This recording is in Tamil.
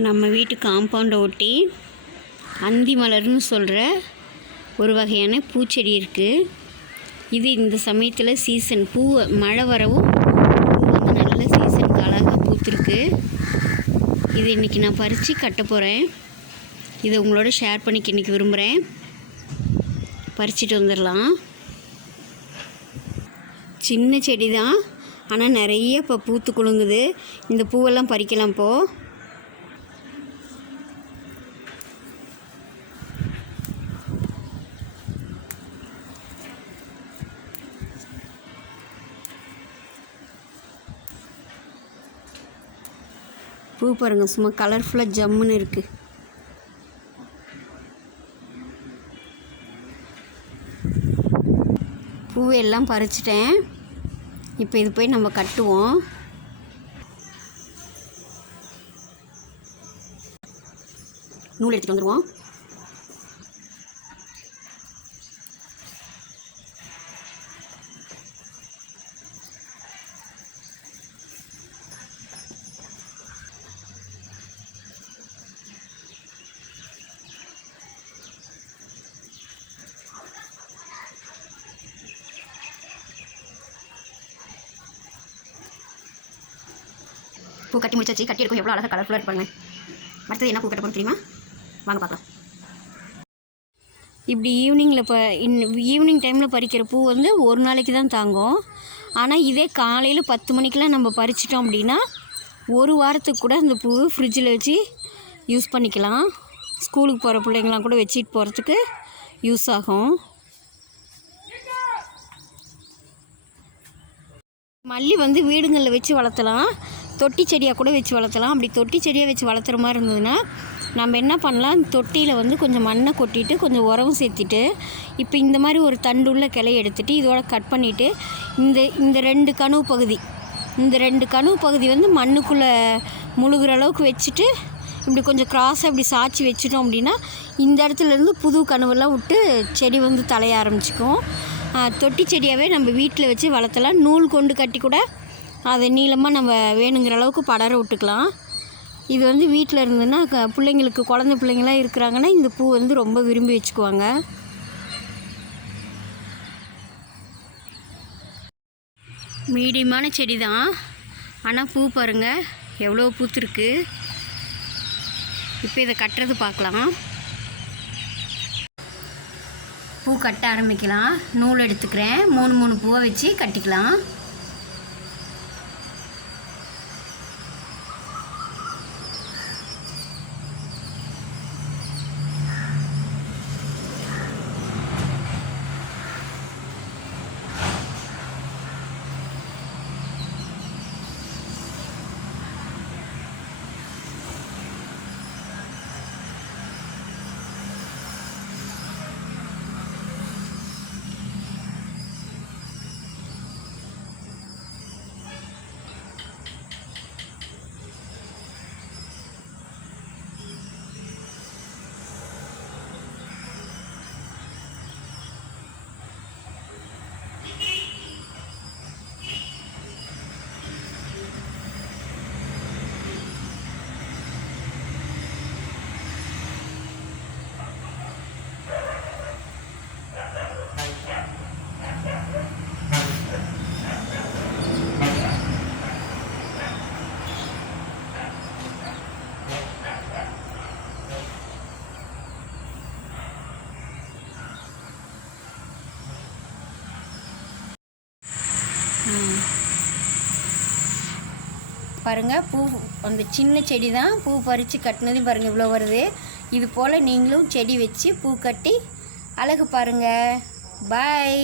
நம்ம வீட்டு காம்பவுண்டை ஒட்டி அந்தி மலர்னு சொல்கிற ஒரு வகையான பூச்செடி இருக்குது. இது இந்த சமயத்தில் சீசன் பூ மழை வரவும் வந்து நல்ல சீசனுக்கு அழகாக பூத்துருக்கு. இது இன்றைக்கி நான் பறித்து கட்ட போகிறேன். இதை உங்களோட ஷேர் பண்ணிக்க இன்றைக்கி விரும்புகிறேன். பறிச்சிட்டு வந்துடலாம். சின்ன செடி தான், ஆனால் நிறைய இப்போ பூத்து குலுங்குது. இந்த பூவெல்லாம் பறிக்கலாம். இப்போது பூ பாருங்கள், சும்மா கலர்ஃபுல்லாக ஜம்முன்னு இருக்குது. பூவை எல்லாம் பறிச்சிட்டேன். இப்போ இது போய் நம்ம கட்டுவோம். நூல் எடுத்துகிட்டு வந்துடுவோம். பூ கட்டி முடிச்சாச்சு. கட்டி எடுக்கும் எவ்வளோ அழகாக கலர்ஃபுல்லாக இருப்பாங்க. அடுத்தது என்ன பூ கட்ட போகணும் தெரியுமா? வாங்க பார்க்கலாம். இப்படி ஈவினிங் டைமில் பறிக்கிற பூ வந்து ஒரு நாளைக்கு தான் தாங்கும். ஆனால் இதே காலையில் 10 மணிக்கெலாம் நம்ம பறிச்சிட்டோம் அப்படின்னா ஒரு வாரத்துக்கு கூட அந்த பூ ஃப்ரிட்ஜில் வச்சு யூஸ் பண்ணிக்கலாம். ஸ்கூலுக்கு போகிற பிள்ளைங்களாம் கூட வச்சுட்டு போகிறதுக்கு யூஸ் ஆகும். மல்லி வந்து வீடுங்களில் வச்சு வளர்த்தலாம். தொட்டி செடியாக கூட வச்சு வளர்த்தலாம். அப்படி தொட்டி செடியாக வச்சு வளர்த்துற மாதிரி இருந்ததுன்னா நம்ம என்ன பண்ணலாம், தொட்டியில் வந்து கொஞ்சம் மண்ணை கொட்டிட்டு கொஞ்சம் உரமும் சேர்த்திட்டு இப்போ இந்த மாதிரி ஒரு தண்டுள்ள கிளையை எடுத்துகிட்டு இதோட கட் பண்ணிவிட்டு இந்த ரெண்டு கணுவு பகுதி வந்து மண்ணுக்குள்ளே முழுகிற அளவுக்கு வச்சுட்டு இப்படி கொஞ்சம் கிராஸாக இப்படி சாய்ச்சி வச்சிட்டோம் அப்படின்னா இந்த இடத்துலேருந்து புது கணுவெல்லாம் விட்டு செடி வந்து தலைய ஆரம்பிச்சிக்கும். தொட்டி செடியாகவே நம்ம வீட்டில் வச்சு வளர்த்தலாம். நூல் கொண்டு கட்டி கூட அதை நீளமாக நம்ம வேணுங்கிற அளவுக்கு படர விட்டுக்கலாம். இது வந்து வீட்டில் இருந்ததுன்னா பிள்ளைங்களுக்கு குழந்தை பிள்ளைங்களாம் இருக்கிறாங்கன்னா இந்த பூ வந்து ரொம்ப விரும்பி வச்சுக்குவாங்க. மீடியமான செடி தான், ஆனால் பூ பாருங்கள் எவ்வளோ பூத்துருக்கு. இப்போ இதை கட்டுறது பார்க்கலாம். பூ கட்ட ஆரம்பிக்கலாம். நூல் எடுத்துக்கிறேன். 3 பூவை வச்சு கட்டிக்கலாம். பாருங்கள், பூ அந்த சின்ன செடி தான் பூ பறித்து கட்டினதையும் பாருங்கள் இவ்வளோ வருது. இது போல் நீங்களும் செடி வச்சு பூ கட்டி அழகு பாருங்கள். பாய்.